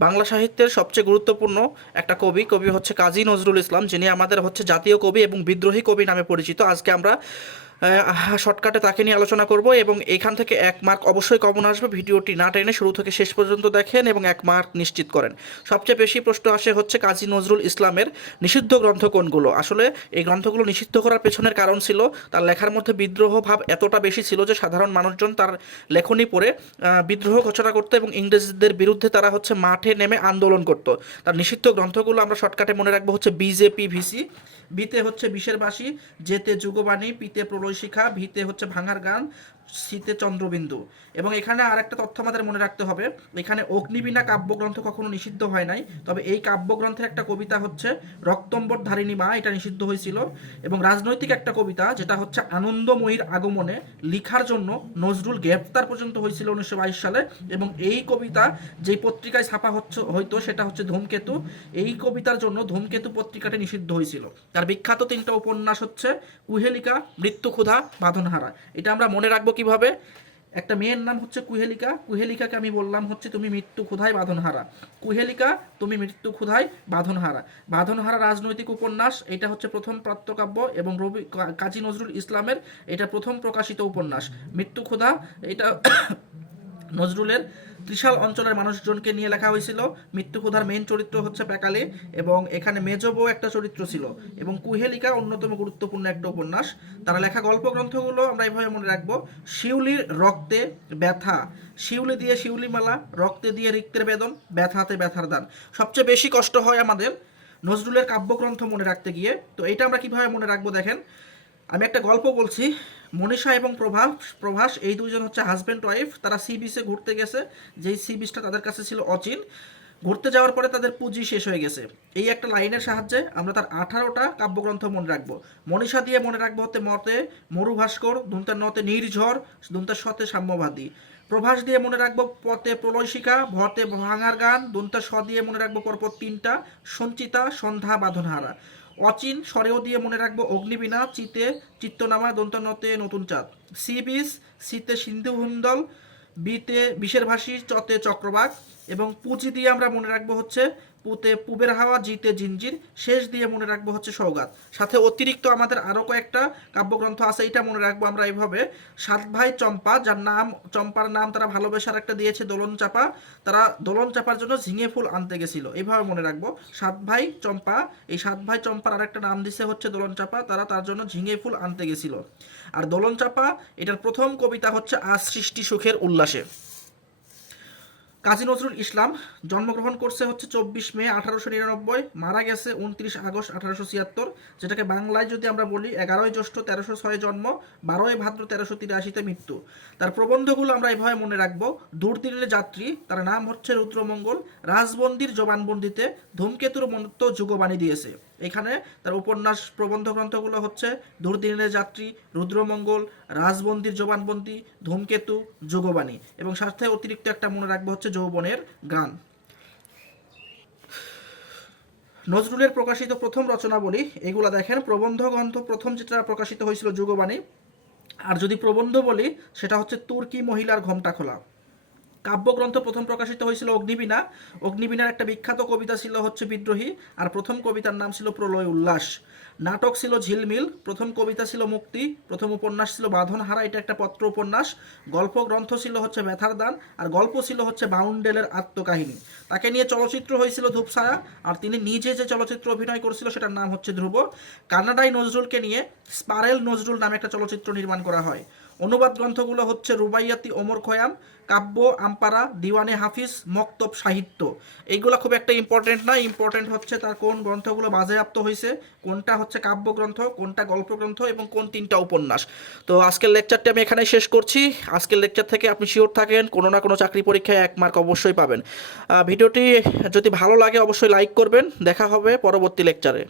বাংলা সাহিত্যের সবচেয়ে গুরুত্বপূর্ণ একটা কবি কবি হচ্ছে কাজী নজরুল ইসলাম, যিনি আমাদের হচ্ছে জাতীয় কবি এবং বিদ্রোহী কবি নামে পরিচিত। আজকে আমরা শর্টকাটে তাকে নিয়ে আলোচনা করব এবং এখান থেকে এক মার্ক অবশ্যই কমন আসবে। ভিডিওটি না টেনে শুরু থেকে শেষ পর্যন্ত দেখেন এবং এক মার্ক নিশ্চিত করেন। সবচেয়ে বেশি প্রশ্ন আসে হচ্ছে কাজী নজরুল ইসলামের নিষিদ্ধ গ্রন্থ কোনগুলো আসলে এই গ্রন্থগুলো নিষিদ্ধ করার পেছনের কারণ ছিল, তার লেখার মধ্যে বিদ্রোহ ভাব এতটা বেশি ছিল যে সাধারণ মানুষজন তার লেখনী পড়ে বিদ্রোহ ঘোষণা করতো এবং ইংরেজদের বিরুদ্ধে তারা হচ্ছে মাঠে নেমে আন্দোলন করত। তার নিষিদ্ধ গ্রন্থগুলো আমরা শর্টকাটে মনে রাখব হচ্ছে বিজেপি ভিসি বিতে হচ্ছে বিষের বাসী যেতে যুগবাণী পিতে প্রলয় শিখা ভিতে হচ্ছে ভাঙার গান। শীতে চন্দ্রবিন্দু। এবং এখানে আর একটা তথ্য আমাদের মনে রাখতে হবে, এখানে অগ্নিবীণা কাব্যগ্রন্থ কখনো নিষিদ্ধ হয় নাই, তবে এই কাব্যগ্রন্থের একটা কবিতা হচ্ছে রক্তম্বর ধারিণী মা, এটা নিষিদ্ধ হয়েছিল। এবং রাজনৈতিক একটা কবিতা, যেটা হচ্ছে আনন্দময়ীর আগমনে লিখার জন্য নজরুল গ্রেপ্তার পর্যন্ত হয়েছিল উনিশশো বাইশ সালে। এবং এই কবিতা যেই পত্রিকায় ছাপা হচ্ছে, হয়তো সেটা হচ্ছে ধূমকেতু, এই কবিতার জন্য ধূমকেতু পত্রিকাটি নিষিদ্ধ হয়েছিল। তার বিখ্যাত তিনটা উপন্যাস হচ্ছে কুহেলিকা মৃত্যু ক্ষুধা, বাঁধনহারা। এটা আমরা মনে রাখব কীভাবে? একটা মেয়ের নাম হচ্ছে কুহেলিকা। কুহেলিকাকে আমি বললাম হচ্ছে, তুমি মৃত্যু ক্ষুধায় বাঁধনহারা। কুহেলিকা, তুমি মৃত্যু ক্ষুধায় বাঁধনহারা। বাঁধনহারা রাজনৈতিক উপন্যাস, এটা হচ্ছে প্রথম প্রাত্যকাব্য এবং রবি কাজী নজরুল ইসলামের এটা প্রথম প্রকাশিত উপন্যাস। মৃত্যু ক্ষুধা, এটা নজরুলের ত্রিশাল অঞ্চলের মানুষজনকে নিয়ে লেখা হয়েছিল মৃত্যুক্ষুধার মেন চরিত্র হচ্ছে প্যাকালে এবং এখানে মেজবও একটা চরিত্র ছিল এবং কুহেলিকা অন্যতম গুরুত্বপূর্ণ একটা উপন্যাস। তারা লেখা গল্প গ্রন্থগুলো আমরা এইভাবে মনে রাখব, শিউলির রক্তে ব্যথা, শিউলি দিয়ে শিউলি মালা রক্তে দিয়ে রিক্তের বেদন, ব্যথাতে ব্যথার দান। সবচেয়ে বেশি কষ্ট হয় আমাদের নজরুলের কাব্যগ্রন্থ মনে রাখতে গিয়ে। তো এটা আমরা কীভাবে মনে রাখব দেখেন আমি একটা গল্প বলছি। মনীষা এবং প্রভাস প্রভাস এই দুজন হচ্ছে হাজব্যান্ড ওয়াইফ তারা সি বিচে ঘুরতে গেছে। যেই সি বিচটা তাদের কাছে ছিল অচিন। ঘুরতে যাওয়ার পরে তাদের পুঁজি শেষ হয়ে গেছে। এই একটা লাইনের সাহায্যে আমরা তার আঠারোটা কাব্যগ্রন্থ মনে রাখব। মনীষা দিয়ে মনে রাখব হতে মতে মরু ভাস্কর দুন্তার নতে নির্ঝর দুন্তার সতে সাম্যবাদী। প্রভাস দিয়ে মনে রাখব পথে প্রলয় শিখা ভতে ভাঙার গান, দন্তা স দিয়ে মনে রাখব পরপর তিনটা, সঞ্চিতা, সন্ধ্যা, বাঁধনহারা। অচিন স্বরেও দিয়ে মনে রাখব অগ্নিবীণা, চিতে চিত্তনামা, দন্তনতে নতুন চাঁদ। সি বিষ, সিতে সিন্ধু বিতে বিষের ভাসি চতে চক্রবাক, এবং পুঁজি দিয়ে আমরা মনে রাখব হচ্ছে পুতে, পুবের হাওয়া, জিতে জিঞ্জির শেষ দিয়ে মনে রাখব হচ্ছে সৌগাত সাথে অতিরিক্ত আমাদের আরও কয়েকটা কাব্যগ্রন্থ আছে এটা মনে রাখব আমরা এইভাবে। সাত ভাই চম্পা, যার নাম, চম্পার নাম তারা ভালোবাসার একটা দিয়েছে, দোলন চাপা। তারা দোলন চাপার জন্য ঝিঙে ফুল আনতে গেছিল, এইভাবে মনে রাখব। সাত ভাই চম্পা, এই সাত ভাই চম্পার আরেকটা নাম দিছে হচ্ছে দোলন চাপা, তারা তার জন্য ঝিঙে ফুল আনতে গেছিল। আর দোলন চাপা, এটার প্রথম কবিতা হচ্ছে আজ সৃষ্টি সুখের উল্লাসে। কাজী নজরুল ইসলাম জন্মগ্রহণ করছে হচ্ছে চব্বিশ মে আঠারোশো নিরানব্বই, মারা গেছে উনত্রিশ আগস্ট আঠারোশো ছিয়াত্তর। যেটাকে বাংলায় যদি আমরা বলি এগারোই জ্যৈষ্ঠ তেরোশো ছয় জন্ম, বারোই ভাদ্র তেরোশো তিরাশিতে মৃত্যু। তার প্রবন্ধগুলো আমরা এভাবে মনে রাখব। দূরদিনের যাত্রী, তার নাম হচ্ছে রুদ্রমঙ্গল, রাজবন্দির জবানবন্দিতে ধূমকেতুর মতো যুগবাণী দিয়েছে। এখানে তার উপন্যাস প্রবন্ধ গ্রন্থগুলো হচ্ছে দুর্দিনের যাত্রী, রুদ্রমঙ্গল, রাজবন্দির জবানবন্দি, ধূমকেতু, যুগবাণী। এবং সাথে অতিরিক্ত একটা মনে রাখব হচ্ছে যৌবনের গান। নজরুলের প্রকাশিত প্রথম রচনাবলী, এগুলা দেখেন, প্রবন্ধ গ্রন্থ প্রথম যেটা প্রকাশিত হয়েছিল যুগবাণী। আর যদি প্রবন্ধ বলি, সেটা হচ্ছে তুর্কি মহিলার ঘোমটা খোলা। কাব্যগ্রন্থ প্রথম প্রকাশিত হয়েছিল অগ্নিবীণা। অগ্নিবীণার একটা বিখ্যাত কবিতা ছিল হচ্ছে বিদ্রোহী, আর প্রথম কবিতার নাম ছিল প্রলয় উল্লাস। নাটক ছিল ঝিলমিল, প্রথম কবিতা ছিল মুক্তি, প্রথম উপন্যাস ছিল বাঁধনহারা, এটা একটা পত্র উপন্যাস। গল্প গ্রন্থ ছিল হচ্ছে ব্যথার দান, আর গল্প ছিল হচ্ছে বাউন্ডেলের আত্মকাহিনী। তাকে নিয়ে চলচ্চিত্র হয়েছিল ধূপসায়া আর তিনি নিজে যে চলচ্চিত্র অভিনয় করেছিল সেটার নাম হচ্ছে ধ্রুব। কানাডায় নজরুলকে নিয়ে স্পারেল নজরুল নামে একটা চলচ্চিত্র নির্মাণ করা হয়। অনুবাদ গ্রন্থগুলো হচ্ছে রুবাইয়াতি ওমর খয়াম, কাব্য, আমপারা, দিওয়ানে হাফিজ, মক্তব সাহিত্য। এইগুলো খুব একটা ইম্পর্টেন্ট না। ইম্পর্টেন্ট হচ্ছে তার কোন গ্রন্থগুলো বাজেয়াপ্ত হয়েছে কোনটা হচ্ছে কাব্যগ্রন্থ, কোনটা গল্প গ্রন্থ এবং কোন তিনটা উপন্যাস। তো আজকের লেকচারটি আমি এখানেই শেষ করছি। আজকের লেকচার থেকে আপনি শিওর থাকেন, কোনো না কোনো চাকরি পরীক্ষায় এক মার্ক অবশ্যই পাবেন। ভিডিওটি যদি ভালো লাগে অবশ্যই লাইক করবেন। দেখা হবে পরবর্তী লেকচারে